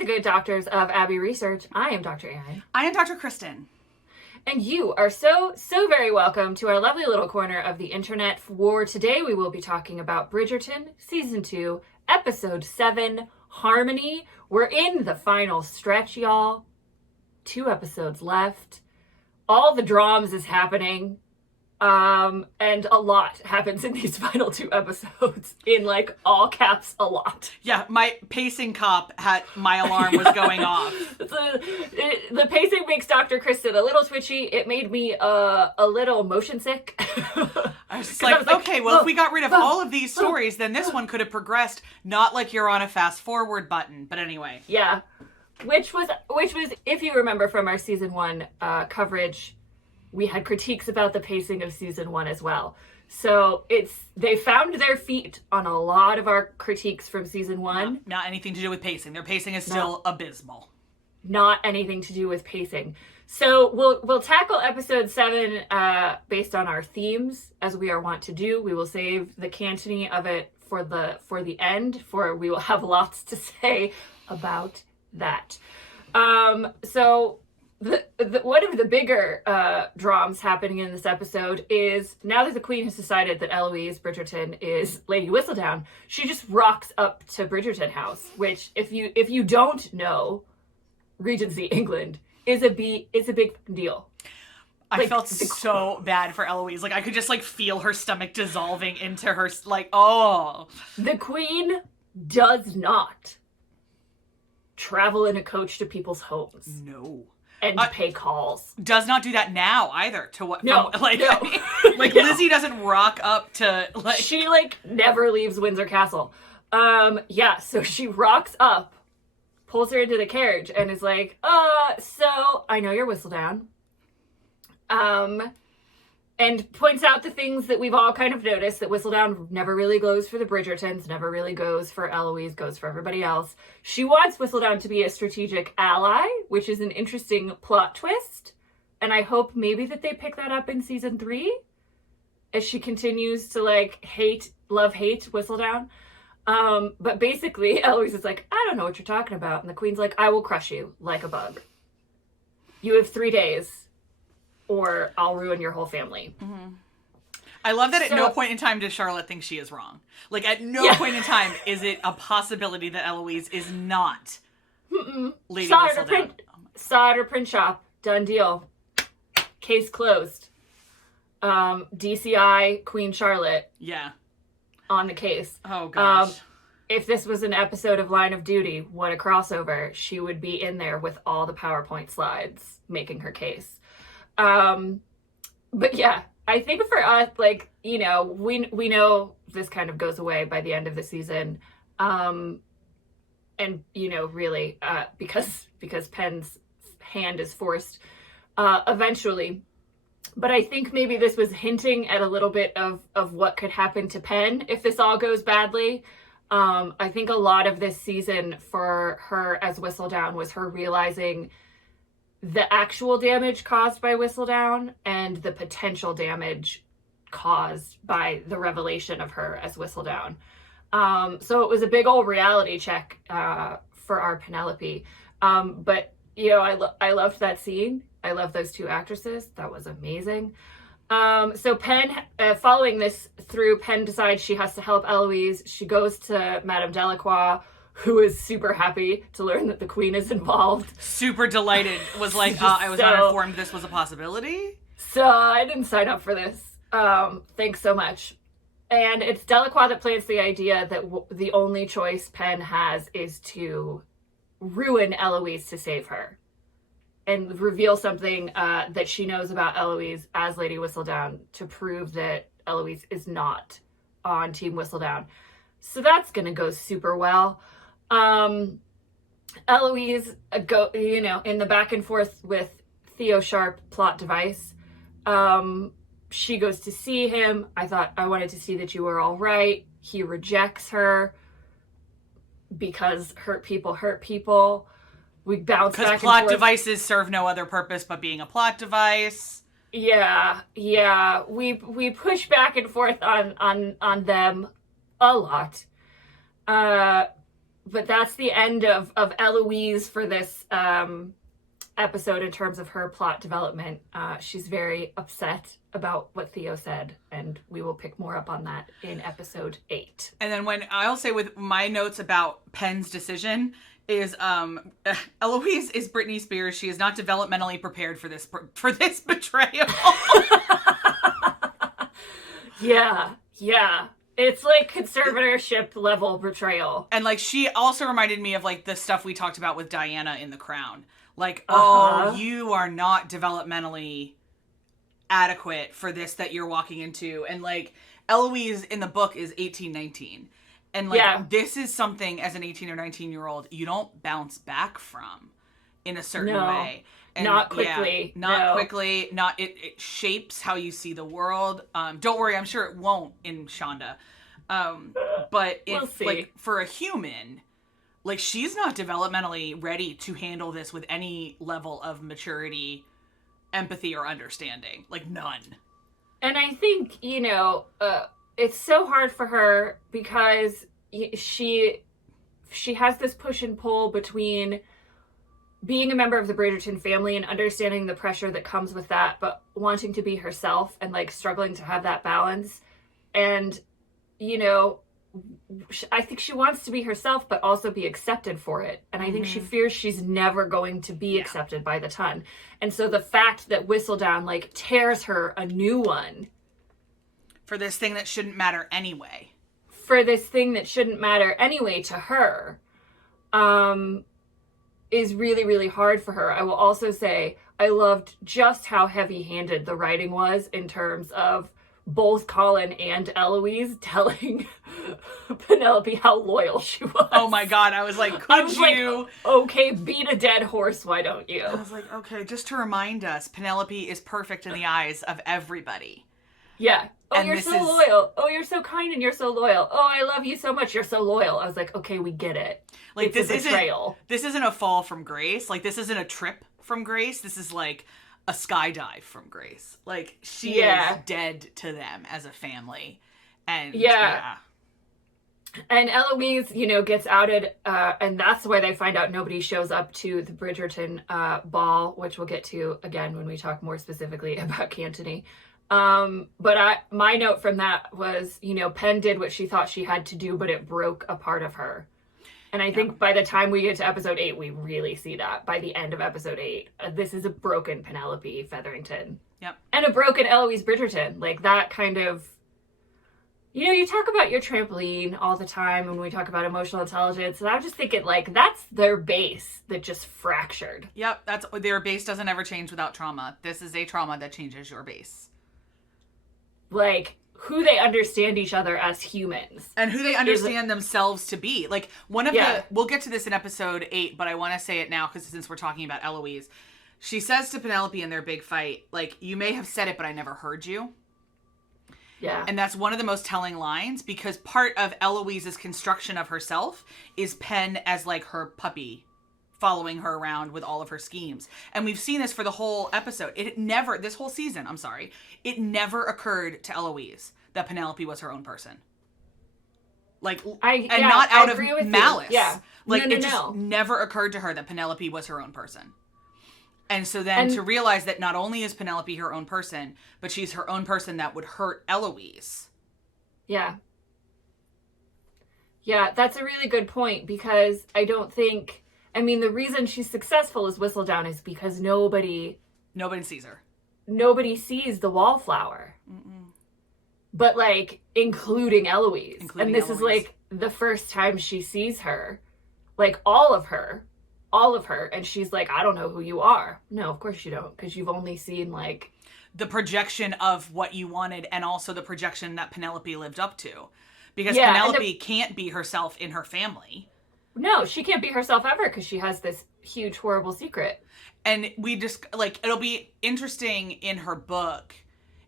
the good doctors of Abbey Research. I am Dr. Erin. I am Dr. Kristen. And you are so very welcome to our lovely little corner of the internet. For today, we will be talking about Bridgerton, Season 2, Episode 7, Harmony. We're in the final stretch, y'all. 2 episodes left. All the dramas is happening. And a lot happens in these final 2 episodes. In, like, all caps, a lot. Yeah, my pacing cop had my alarm was going off. The pacing makes Dr. Kristen a little twitchy. It made me a little motion sick. I was just like, okay, well, if we got rid of all of these stories, then this one could have progressed. Not like you're on a fast forward button, but anyway. Yeah, which was, if you remember from our season 1 coverage, we had critiques about the pacing of season 1 as well. So they found their feet on a lot of our critiques from season 1. Not anything to do with pacing. Their pacing is still abysmal. Not anything to do with pacing. So we'll tackle episode 7 based on our themes, as we are wont to do. We will save the cantony of it for the end, for we will have lots to say about that. So one of the bigger dramas happening in this episode is, now that the Queen has decided that Eloise Bridgerton is Lady Whistledown, she just rocks up to Bridgerton House, which, if you don't know, Regency England is a big deal. I felt so bad for Eloise. Like, I could just, like, feel her stomach dissolving into her, like, oh. The Queen does not travel in a coach to people's homes. No. And pay calls. Does not do that now either. To what? No, like, no. Like, No. Lizzie doesn't rock up to, like... She, like, never leaves Windsor Castle. Yeah, so she rocks up, pulls her into the carriage, and is like, so, I know you're Whistledown. And points out the things that we've all kind of noticed, that Whistledown never really goes for the Bridgertons, never really goes for Eloise, goes for everybody else. She wants Whistledown to be a strategic ally, which is an interesting plot twist. And I hope maybe that they pick that up in season 3, as she continues to, like, love-hate Whistledown. But basically, Eloise is like, I don't know what you're talking about. And the Queen's like, I will crush you like a bug. You have 3 days, or I'll ruin your whole family. Mm-hmm. I love that at no point in time does Charlotte think she is wrong. Like, at no point in time is it a possibility that Eloise is not Lady Whistledown. Saw it at print shop. Done deal. Case closed. DCI Queen Charlotte. Yeah. On the case. Oh, gosh. If this was an episode of Line of Duty, what a crossover. She would be in there with all the PowerPoint slides making her case. But yeah, I think for us, like, you know, we know this kind of goes away by the end of the season. And, you know, really, because Penn's hand is forced, eventually. But I think maybe this was hinting at a little bit of what could happen to Penn if this all goes badly. I think a lot of this season for her as Whistledown was her realizing the actual damage caused by Whistledown and the potential damage caused by the revelation of her as Whistledown. So it was a big old reality check for our Penelope. But, you know, I loved that scene. I love those 2 actresses. That was amazing. So Penn, following this through, Penn decides she has to help Eloise. She goes to Madame Delacroix, who is super happy to learn that the Queen is involved. Super delighted. Was like, I was not informed this was a possibility. So I didn't sign up for this. Thanks so much. And it's Delacroix that plants the idea that the only choice Penn has is to ruin Eloise to save her. And reveal something that she knows about Eloise as Lady Whistledown to prove that Eloise is not on Team Whistledown. So that's going to go super well. Eloise, in the back and forth with Theo Sharp plot device, she goes to see him. I wanted to see that you were all right. He rejects her because hurt people. We bounce back and forth. Because plot devices serve no other purpose but being a plot device. Yeah. We push back and forth on them a lot. that's the end of Eloise for this episode in terms of her plot development. She's very upset about what Theo said, and we will pick more up on that in episode 8. And then when I'll say with my notes about Penn's decision is Eloise is Britney Spears. She is not developmentally prepared for this betrayal. Yeah. It's like conservatorship level betrayal. And like she also reminded me of like the stuff we talked about with Diana in The Crown. Like, oh, you are not developmentally adequate for this that you're walking into. And like Eloise in the book is 18, 19. And like this is something as an 18 or 19-year-old you don't bounce back from in a certain way. And not quickly. Quickly. It shapes how you see the world. Don't worry, I'm sure it won't in Shonda. But we'll see. Like for a human, like she's not developmentally ready to handle this with any level of maturity, empathy, or understanding. Like none. And I think, it's so hard for her because she has this push and pull between being a member of the Bridgerton family and understanding the pressure that comes with that, but wanting to be herself and like struggling to have that balance. And, I think she wants to be herself, but also be accepted for it. And I think she fears she's never going to be accepted by the ton. And so the fact that Whistledown like tears her a new one. For this thing that shouldn't matter anyway. To her, is really, really hard for her. I will also say I loved just how heavy-handed the writing was in terms of both Colin and Eloise telling Penelope how loyal she was. Oh my God, I was like, okay, beat a dead horse, why don't you? I was like, okay, just to remind us, Penelope is perfect in the eyes of everybody. Yeah. Oh, and you're so loyal. Oh, you're so kind and you're so loyal. Oh, I love you so much. You're so loyal. I was like, okay, we get it. Like, this isn't a fall from grace. Like, this isn't a trip from grace. This is like a skydive from grace. Like, she is dead to them as a family. And And Eloise, gets outed, and that's why they find out nobody shows up to the Bridgerton ball, which we'll get to again when we talk more specifically about Cantony. But my note from that was, Penn did what she thought she had to do, but it broke a part of her. And I think by the time we get to episode 8, we really see that. By the end of episode 8, this is a broken Penelope Featherington. Yep. And a broken Eloise Bridgerton. Like, that kind of... you talk about your trampoline all the time when we talk about emotional intelligence, and I'm just thinking, like, that's their base that just fractured. Yep, their base doesn't ever change without trauma. This is a trauma that changes your base. Like, who they understand each other as humans. And who they understand themselves to be. Like, one of we'll get to this in episode 8, but I want to say it now because since we're talking about Eloise, she says to Penelope in their big fight, like, you may have said it, but I never heard you. Yeah. And that's one of the most telling lines because part of Eloise's construction of herself is Penn as like her puppy following her around with all of her schemes. And we've seen this for the whole episode. This whole season, it never occurred to Eloise that Penelope was her own person. Like, not out of malice. Yeah. Like, it just never occurred to her that Penelope was her own person. And so then to realize that not only is Penelope her own person, but she's her own person that would hurt Eloise. Yeah. Yeah, that's a really good point because I don't think... the reason she's successful as Whistledown is because nobody sees her. Nobody sees the wallflower. Mm-mm. But, like, including Eloise. Is, like, the first time she sees her. Like, all of her. And she's like, I don't know who you are. No, of course you don't. Because you've only seen, like... the projection of what you wanted and also the projection that Penelope lived up to. Because Penelope can't be herself in her family. No, she can't be herself ever because she has this huge, horrible secret. And we just, like, it'll be interesting in her book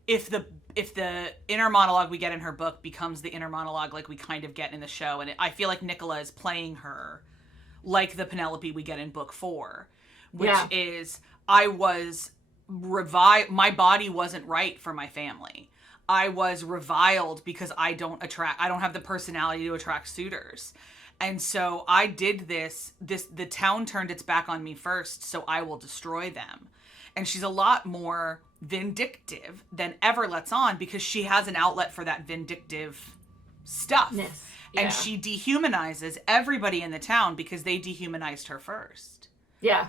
if the inner monologue we get in her book becomes the inner monologue like we kind of get in the show. And I feel like Nicola is playing her like the Penelope we get in book 4, which is, I was my body wasn't right for my family. I was reviled because I don't have the personality to attract suitors. And so I did the town turned its back on me first, so I will destroy them. And she's a lot more vindictive than ever lets on because she has an outlet for that vindictive stuff. Yes. Yeah. And she dehumanizes everybody in the town because they dehumanized her first. Yeah.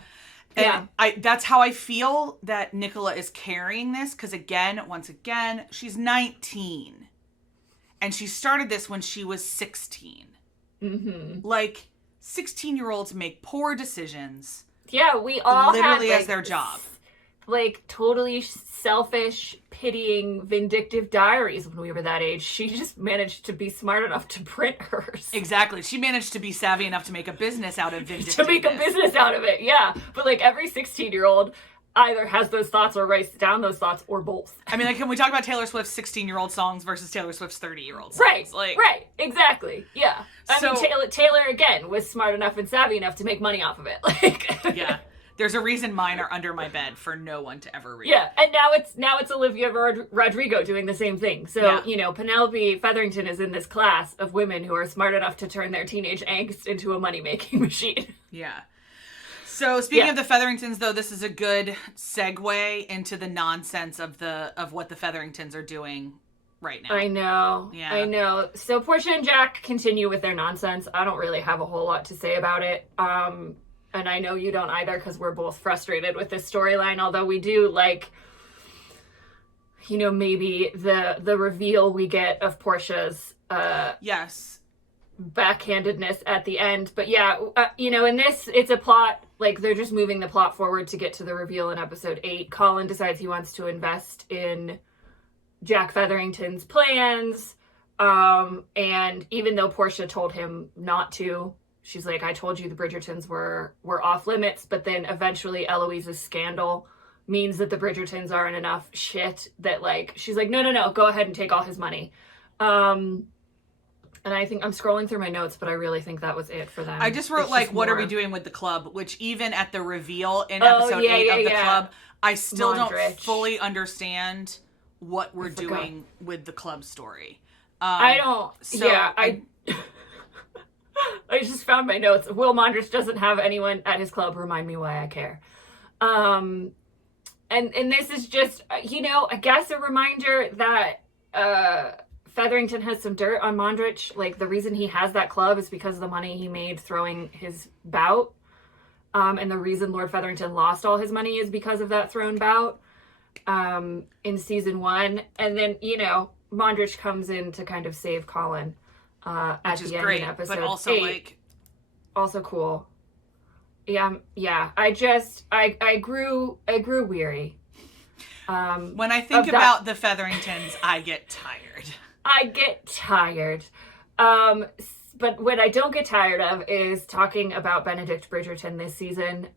And that's how I feel that Nicola is carrying this because, once again, she's 19. And she started this when she was 16. Mm-hmm. Like, 16-year-olds make poor decisions. Yeah, we all literally had, as their job. Like, totally selfish, pitying, vindictive diaries when we were that age. She just managed to be smart enough to print hers. Exactly. She managed to be savvy enough to make a business out of vindictiveness. To make a business out of it, yeah. But, like, every 16-year-old either has those thoughts or writes down those thoughts or both. I mean, like, can we talk about Taylor Swift's 16-year-old songs versus Taylor Swift's 30-year-old songs? Right, exactly, yeah. I mean, Taylor, again, was smart enough and savvy enough to make money off of it. Like, yeah. There's a reason mine are under my bed for no one to ever read. Yeah, and now it's Olivia Rodrigo doing the same thing. So, Penelope Featherington is in this class of women who are smart enough to turn their teenage angst into a money-making machine. Yeah. So, speaking of the Featheringtons, though, this is a good segue into the nonsense of what the Featheringtons are doing right now. I know. Yeah. I know. So, Portia and Jack continue with their nonsense. I don't really have a whole lot to say about it. And I know you don't either because we're both frustrated with this storyline, although we do like, maybe the reveal we get of Portia's yes, backhandedness at the end. But yeah, in this, it's a plot, like they're just moving the plot forward to get to the reveal in episode 8. Colin decides he wants to invest in Jack Featherington's plans. And even though Portia told him not to, she's like, I told you the Bridgertons were off limits, but then eventually Eloise'S Scandal means that the Bridgertons aren't enough shit that, like, she's like, no, go ahead and take all his money. And I think I'm scrolling through my notes, but I really think that was it for them. I just wrote, what are we doing with the club? Which even at the reveal in episode 8 of the club, I still don't fully understand what we're doing with the club story. I don't, I just found my notes. Will Mondrich doesn't have anyone at his club remind me why I care. And this is just, I guess a reminder that Featherington has some dirt on Mondrich. Like, the reason he has that club is because of the money he made throwing his bout. And the reason Lord Featherington lost all his money is because of that thrown bout in season 1. And then, Mondrich comes in to kind of save Colin. At the end of episode 8. But also 8. Also cool. Yeah. I grew weary. When I think about the Featheringtons, I get tired. But what I don't get tired of is talking about Benedict Bridgerton this season.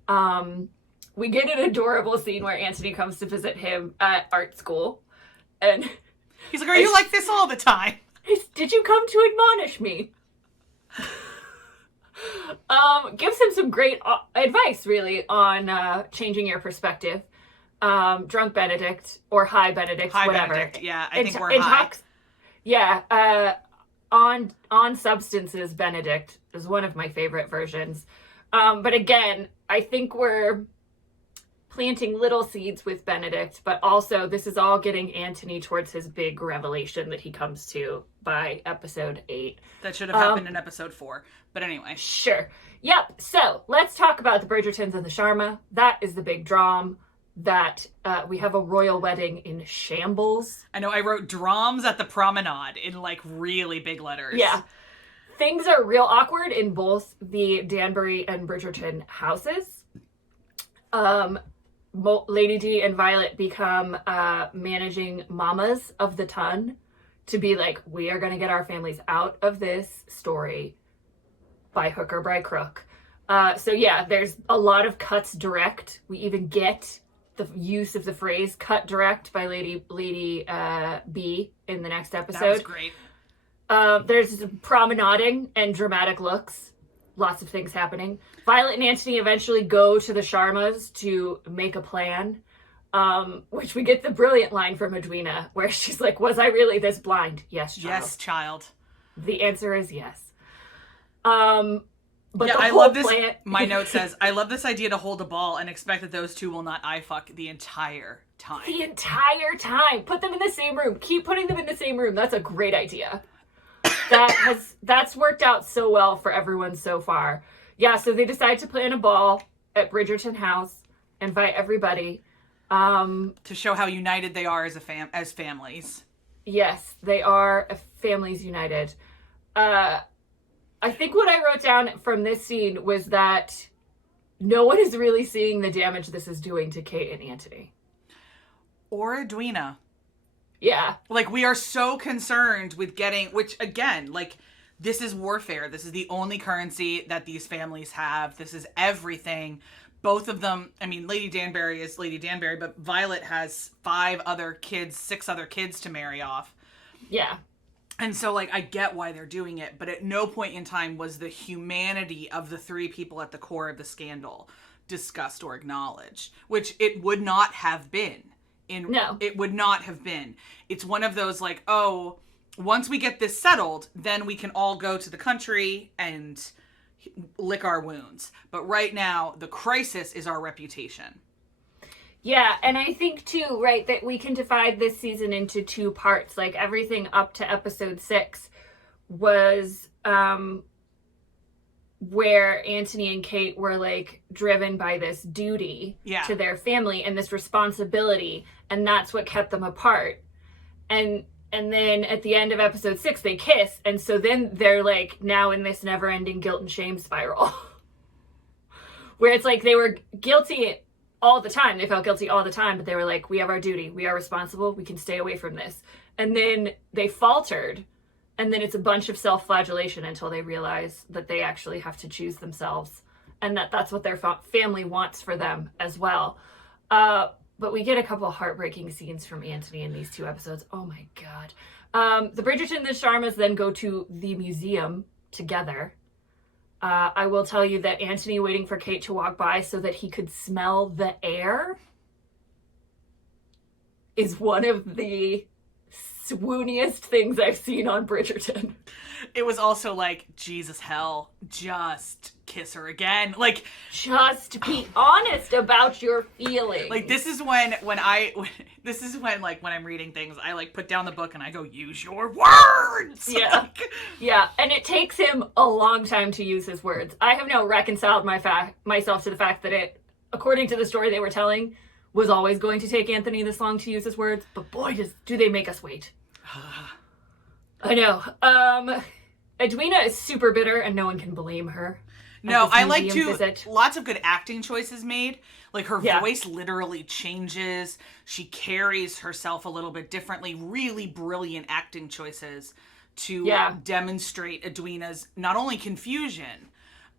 We get an adorable scene where Anthony comes to visit him at art school, and he's like, "Are you like this all the time? Did you come to admonish me?" Gives him some great advice, really, on changing your perspective. Drunk Benedict, or High Benedict, whatever. Benedict. Yeah, I think we're high. On Substances Benedict is one of my favorite versions. But again, I think we're planting little seeds with Benedict, but also this is all getting Anthony towards his big revelation that he comes to by episode 8. That should have happened in episode 4. But anyway. Sure. Yep. So let's talk about the Bridgertons and the Sharma. That is the big drum. That we have a royal wedding in Shambles. I know, I wrote drums at the promenade in really big letters. Yeah. Things are real awkward in both the Danbury and Bridgerton houses. Lady D and Violet become managing mamas of the ton to be like, we are going to get our families out of this story by hook or by crook. So yeah, there's a lot of cuts direct. We even get the use of the phrase "cut direct" by Lady B in the next episode. That was great. There's promenading and dramatic looks. Lots of things happening. Violet and Anthony eventually go to the Sharmas to make a plan, which we get the brilliant line from Edwina, where she's like, "Was I really this blind?" Yes, child. Yes, child. The answer is yes. But yeah, the I whole love this. plan... My note says, I love this idea to hold a ball and expect that those two will not eye fuck the entire time. The entire time. Put them in the same room. Keep putting them in the same room. That's a great idea. That's worked out so well for everyone so far. Yeah, so they decide to plan a ball at Bridgerton House, invite everybody. To show how united they are as as families. Yes, they are families united. I think what I wrote down from this scene was that no one is really seeing the damage this is doing to Kate and Antony. Or Edwina. Yeah. Like, we are so concerned with getting, which again, like, this is warfare. This is the only currency that these families have. This is everything. Both of them, I mean, Lady Danbury is Lady Danbury, but Violet has 6 other kids to marry off. Yeah. And so, like, I get why they're doing it, but at no point in time was the humanity of the 3 people at the core of the scandal discussed or acknowledged, which it would not have been. No. It would not have been. It's one of those, like, oh, once we get this settled, then we can all go to the country and lick our wounds. But right now, the crisis is our reputation. Yeah, and I think too, right, that we can divide this season into 2 parts. Like, everything up to episode 6 was where Antony and Kate were, like, driven by this duty to their family and this responsibility, and that's what kept them apart. And then at the end of episode 6, they kiss, and so then they're, like, now in this never-ending guilt and shame spiral. Where it's like they were guilty all the time. They felt guilty all the time, but they were like, we have our duty. We are responsible. We can stay away from this. And then they faltered, and then it's a bunch of self-flagellation until they realize that they actually have to choose themselves, and that's what their family wants for them as well. But we get a couple heartbreaking scenes from Antony in these 2 episodes. Oh my God. The Bridgerton and the Sharmas then go to the museum together. I will tell you that Antony waiting for Kate to walk by so that he could smell the air is one of the swooniest things I've seen on Bridgerton. It was also like, Jesus, hell, just kiss her again. Like, just be honest about your feelings. Like, this is when like when I'm reading things, I like put down the book and I go, use your words. Yeah. Like, yeah. And it takes him a long time to use his words. I have now reconciled myself to the fact that it, according to the story they were telling, was always going to take Antony this long to use his words. But boy, do they make us wait. I know. Edwina is super bitter and no one can blame her. No, I like lots of good acting choices made. Like, her voice literally changes. She carries herself a little bit differently. Really brilliant acting choices to demonstrate Edwina's not only confusion,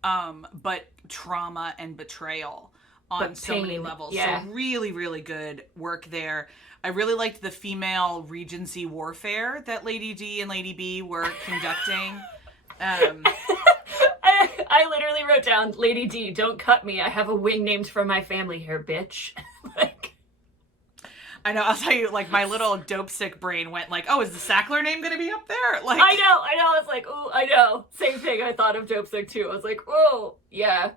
but trauma and betrayal on so many levels. Yeah. So really, really good work there. I really liked the female Regency warfare that Lady D and Lady B were conducting. I literally wrote down, Lady D, don't cut me. I have a wing named for my family here, bitch. Like, I know, I'll tell you, like, my little dope sick brain went like, oh, is the Sackler name going to be up there? Like, I know. I was like, oh, I know. Same thing. I thought of dope sick too. I was like, oh, yeah.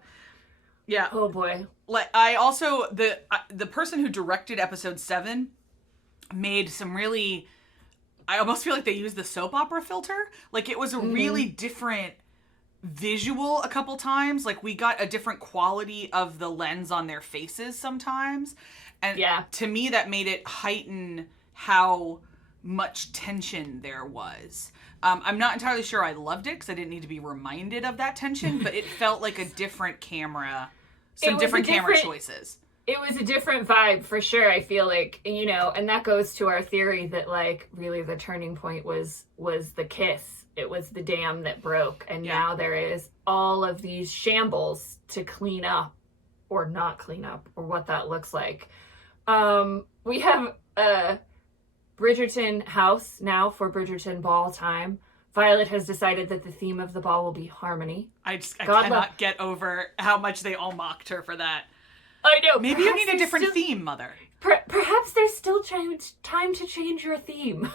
Yeah. Oh, boy. Like, I also, the person who directed episode 7 made some really, I almost feel like they used the soap opera filter. Like, it was a really different visual a couple times. Like, we got a different quality of the lens on their faces sometimes. And to me, that made it heighten how much tension there was. I'm not entirely sure I loved it because I didn't need to be reminded of that tension, but it felt like a different camera, different camera choices. It was a different vibe for sure. I feel like, you know, and that goes to our theory that, like, really the turning point was the kiss. It was the dam that broke, and now there is all of these shambles to clean up or not clean up, or what that looks like. We have a Bridgerton house now for Bridgerton ball time. Violet has decided that the theme of the ball will be harmony. I cannot get over how much they all mocked her for that. I know. Maybe you need a different theme, Mother. Perhaps there's still time to change your theme.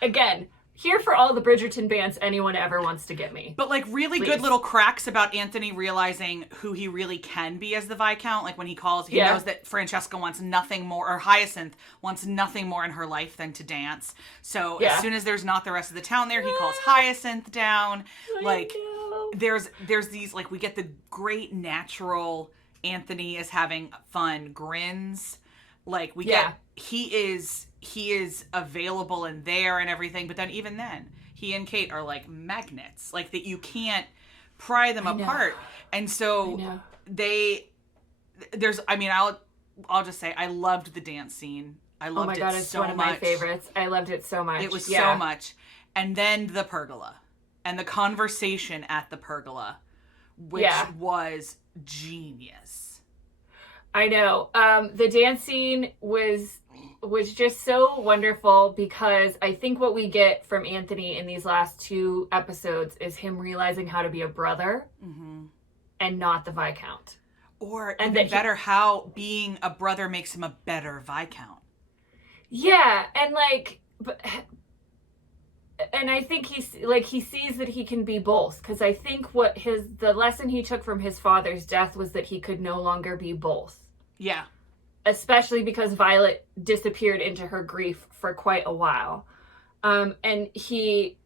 Again, here for all the Bridgerton bands anyone ever wants to get me. But, like, really Please. good little cracks about Anthony realizing who he really can be as the Viscount. Like, when he calls, he knows that Francesca wants nothing more, or Hyacinth wants nothing more in her life than to dance. So, as soon as there's not the rest of the town there, he calls Hyacinth down. Like, there's these, like, we get the great natural Anthony is having fun grins. Like, we get, he is available and there and everything, but then even then, he and Kate are like magnets, like that you can't pry them apart. And so I'll just say, I loved the dance scene. I loved it so much. It's one of my favorites. I loved it so much. It was so much. And then the pergola and the conversation at the pergola, which was genius. I know. The dance scene was just so wonderful because I think what we get from Anthony in these last 2 episodes is him realizing how to be a brother and not the Viscount. Or even better, how being a brother makes him a better Viscount. Yeah, and and I think he sees that he can be both, because I think the lesson he took from his father's death was that he could no longer be both. Yeah. Especially because Violet disappeared into her grief for quite a while. And he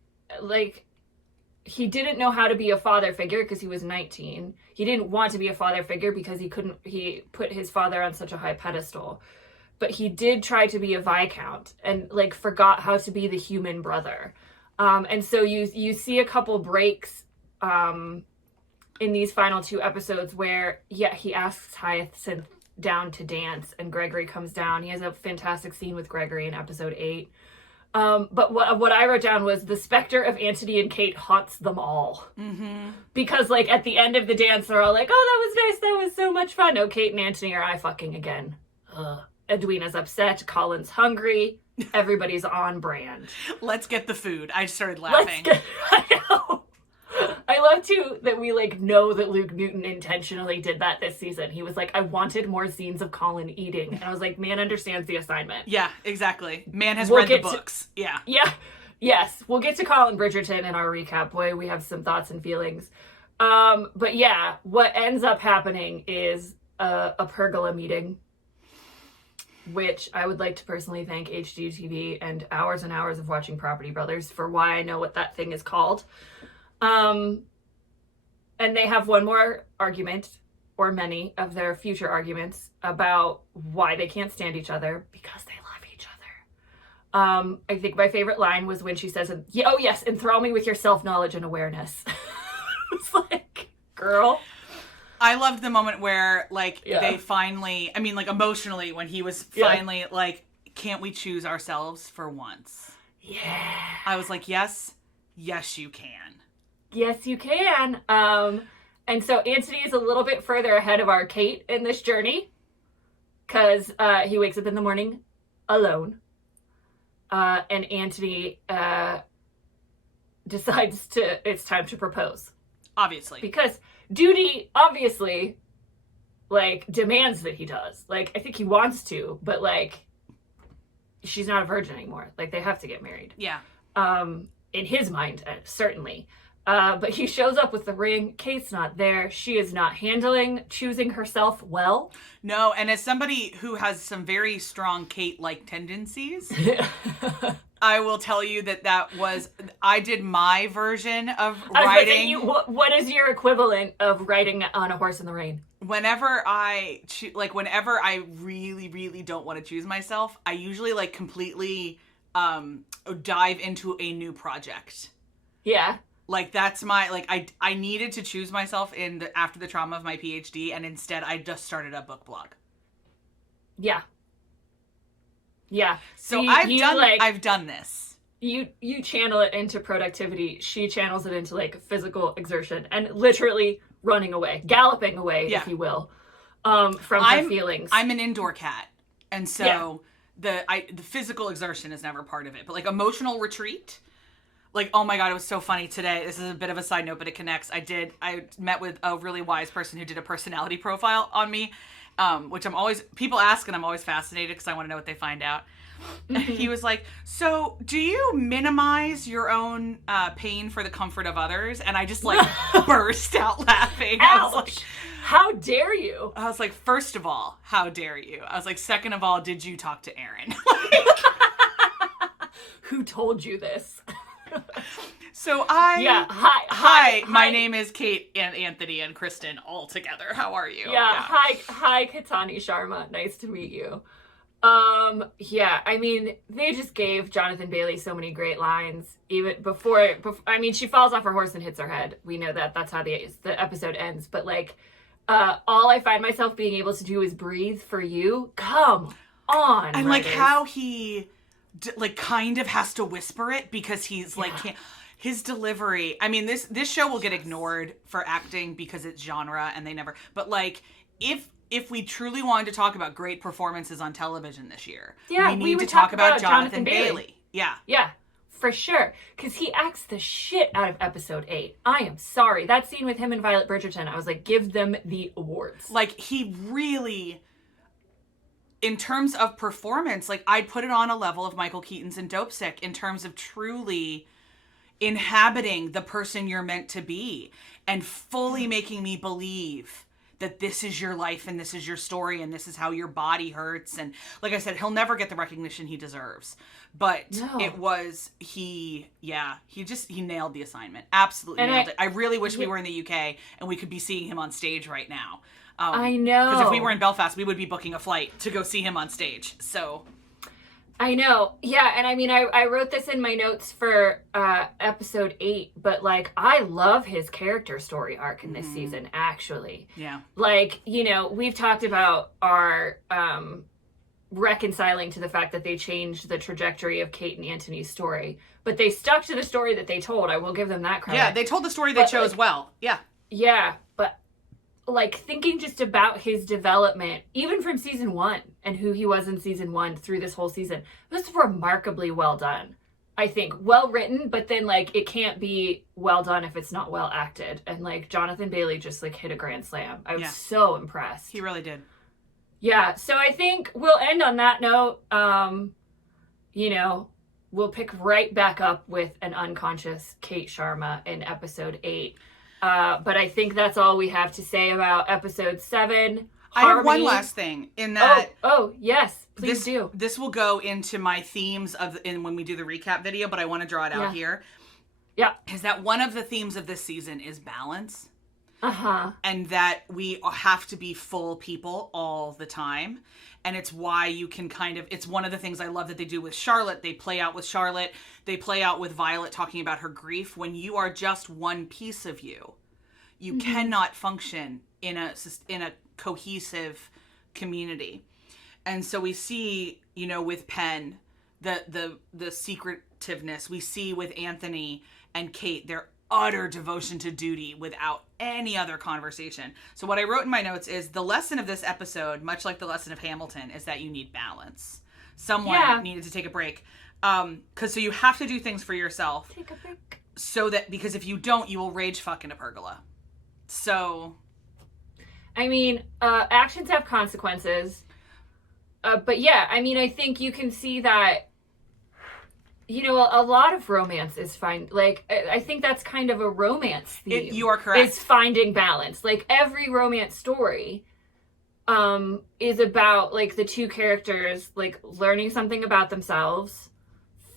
didn't know how to be a father figure because he was 19. He didn't want to be a father figure because he put his father on such a high pedestal. But he did try to be a Viscount and forgot how to be the human brother. And so you see a couple breaks in these final 2 episodes where he asks Hyacinth down to dance and Gregory comes down. He has a fantastic scene with Gregory in episode 8. But what I wrote down was the specter of Anthony and Kate haunts them all. Mm-hmm. Because at the end of the dance, they're all like, oh, that was nice. That was so much fun. Oh, Kate and Anthony are eye fucking again. Ugh. Edwina's upset. Colin's hungry. Everybody's on brand. Let's get the food. I started laughing. I know. I love too that we know that Luke Newton intentionally did that this season. He was like, I wanted more scenes of Colin eating. And I was like, man understands the assignment. Yeah, exactly. Man has read the books. Yeah. Yes. We'll get to Colin Bridgerton in our recap. Boy, we have some thoughts and feelings. But yeah, what ends up happening is a pergola meeting, which I would like to personally thank HGTV and hours of watching Property Brothers for why I know what that thing is called. And they have one more argument, or many of their future arguments, about why they can't stand each other, because they love each other. I think my favorite line was when she says, oh yes, enthrall me with your self-knowledge and awareness. It's like, girl. I loved the moment where, they finally, emotionally, when he was finally can't we choose ourselves for once? Yeah. I was like, yes, you can. Yes, you can. And so Anthony is a little bit further ahead of our Kate in this journey, because he wakes up in the morning alone. And Anthony decides it's time to propose. Obviously. Because duty, obviously, demands that he does. I think he wants to, but, she's not a virgin anymore. They have to get married. Yeah. In his mind, certainly. But he shows up with the ring. Kate's not there. She is not choosing herself well. No, and as somebody who has some very strong Kate-like tendencies, I will tell you I did my version of riding. What is your equivalent of riding on a horse in the rain? Whenever I really, really don't want to choose myself, I usually completely dive into a new project. Yeah. That's my, I needed to choose myself after the trauma of my PhD, and instead I just started a book blog. Yeah. Yeah. So I've done this. You channel it into productivity. She channels it into physical exertion and literally running away, galloping away, if you will, from her feelings. I'm an indoor cat. And so the physical exertion is never part of it, but emotional retreat, oh my God, it was so funny today. This is a bit of a side note, but it connects. I met with a really wise person who did a personality profile on me. which people ask and I'm always fascinated because I want to know what they find out. He was like, so do you minimize your own pain for the comfort of others? And I just like burst out laughing. Ouch. I was like, how dare you? I was like, first of all, how dare you? I was like, second of all, did you talk to Aaron? Who told you this? So hi, my name is Kate and Anthony and Kristen all together. How are you? Hi, Katani Sharma. Nice to meet you. I mean, they just gave Jonathan Bailey so many great lines. Even before I mean, she falls off her horse and hits her head. We know that. That's how the episode ends. But like, all I find myself being able to do is breathe for you. Come on, and writers. like how he like kind of has to whisper it because he's like can't. His delivery, I mean, this show will get ignored for acting because it's genre and they never, but like, if we truly wanted to talk about great performances on television this year, we need to talk about Jonathan Bailey. Yeah, for sure. Because he acts the shit out of episode 8. I am sorry. That scene with him and Violet Bridgerton, I was like, give them the awards. Like, he really, in terms of performance, like, I'd put it on a level of Michael Keaton's in Dope Sick in terms of truly inhabiting the person you're meant to be and fully making me believe that this is your life and this is your story and this is how your body hurts. And like I said, he'll never get the recognition he deserves, but it was, he nailed the assignment. Absolutely nailed it. I really wish we were in the UK and we could be seeing him on stage right now. I know. Because if we were in Belfast, we would be booking a flight to go see him on stage. So I know. Yeah, and I mean, I wrote this in my notes for episode 8, but, like, I love his character story arc in this season, actually. Yeah. Like, you know, we've talked about our reconciling to the fact that they changed the trajectory of Kate and Anthony's story, but they stuck to the story that they told. I will give them that credit. Yeah, they told the story they chose well. Yeah. Yeah, but like thinking just about his development, even from season 1 and who he was in season 1 through this whole season, it was remarkably well done. I think well written, but then like it can't be well done if it's not well acted. And like Jonathan Bailey just like hit a grand slam. I was so impressed. He really did. Yeah, so I think we'll end on that note. You know, we'll pick right back up with an unconscious Kate Sharma in episode 8. But I think that's all we have to say about episode 7. I have one last thing in that. Oh yes, please do. This will go into my themes when we do the recap video, but I want to draw it out here. Yeah. Is that one of the themes of this season is balance. Uh-huh. And that we have to be full people all the time. And it's why you can it's one of the things I love that they do with Charlotte. They play out with Charlotte. They play out with Violet talking about her grief. When you are just one piece of you, you cannot function in a cohesive community. And so we see, you know, with Penn, the secretiveness. We see with Anthony and Kate, their utter devotion to duty without any other conversation. So what I wrote in my notes is the lesson of this episode, much like the lesson of Hamilton, is that you need balance. Someone needed to take a break. So you have to do things for yourself. Take a break. So that, because if you don't, you will rage fuck in a pergola. So. I mean, actions have consequences. But yeah, I mean, I think you can see that, you know, a lot of romance is like, I think that's kind of a romance theme. You are correct. It's finding balance. Like, every romance story is about, like, the two characters, like, learning something about themselves,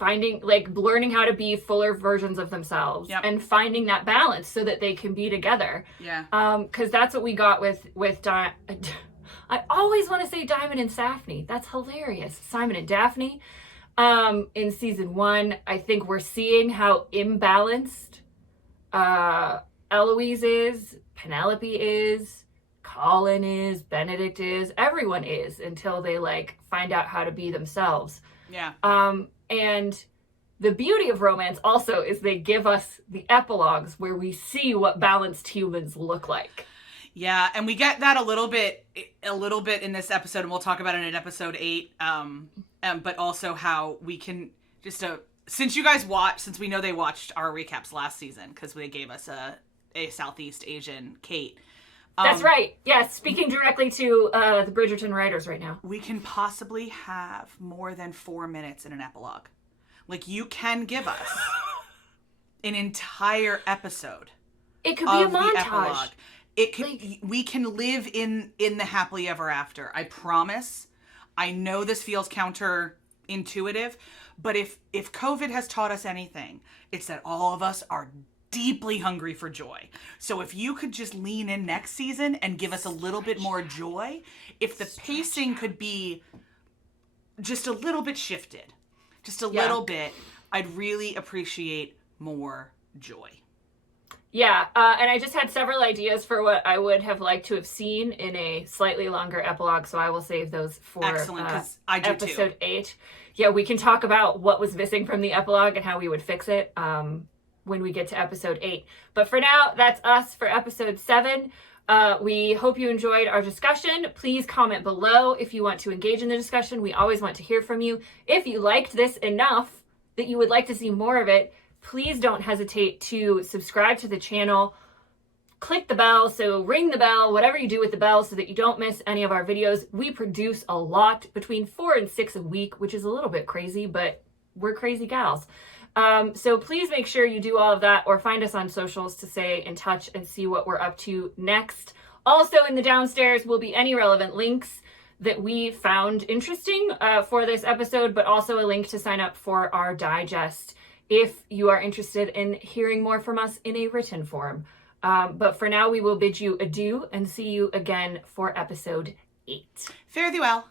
learning how to be fuller versions of themselves, and finding that balance so that they can be together. Yeah. Because that's what we got with I always want to say Diamond and Daphne. That's hilarious. Simon and Daphne. In season 1, I think we're seeing how imbalanced Eloise is, Penelope is, Colin is, Benedict is, everyone is, until they like find out how to be themselves. Yeah. And the beauty of romance also is they give us the epilogues where we see what balanced humans look like. Yeah, and we get that a little bit in this episode, and we'll talk about it in episode 8. But also how we can just since we know they watched our recaps last season because they gave us a Southeast Asian Kate. That's right. Yes, speaking directly to the Bridgerton writers right now. We can possibly have more than 4 minutes in an epilogue. Like, you can give us an entire episode. It could be a montage. The epilogue. It could. We can live in the happily ever after. I promise. I know this feels counterintuitive, but if COVID has taught us anything, it's that all of us are deeply hungry for joy. So if you could just lean in next season and give us a little bit more joy, if the pacing could be just a little bit shifted, just a little bit, I'd really appreciate more joy. Yeah, and I just had several ideas for what I would have liked to have seen in a slightly longer epilogue, so I will save those for I do episode too. 8. Yeah, we can talk about what was missing from the epilogue and how we would fix it when we get to episode 8. But for now, that's us for episode 7. We hope you enjoyed our discussion. Please comment below if you want to engage in the discussion. We always want to hear from you. If you liked this enough that you would like to see more of it, please don't hesitate to subscribe to the channel. Click the bell, so ring the bell, whatever you do with the bell so that you don't miss any of our videos. We produce a lot, between 4 and 6 a week, which is a little bit crazy, but we're crazy gals. So please make sure you do all of that, or find us on socials to stay in touch and see what we're up to next. Also in the downstairs will be any relevant links that we found interesting for this episode, but also a link to sign up for our digest if you are interested in hearing more from us in a written form. But for now, we will bid you adieu and see you again for episode 8. Fare thee well.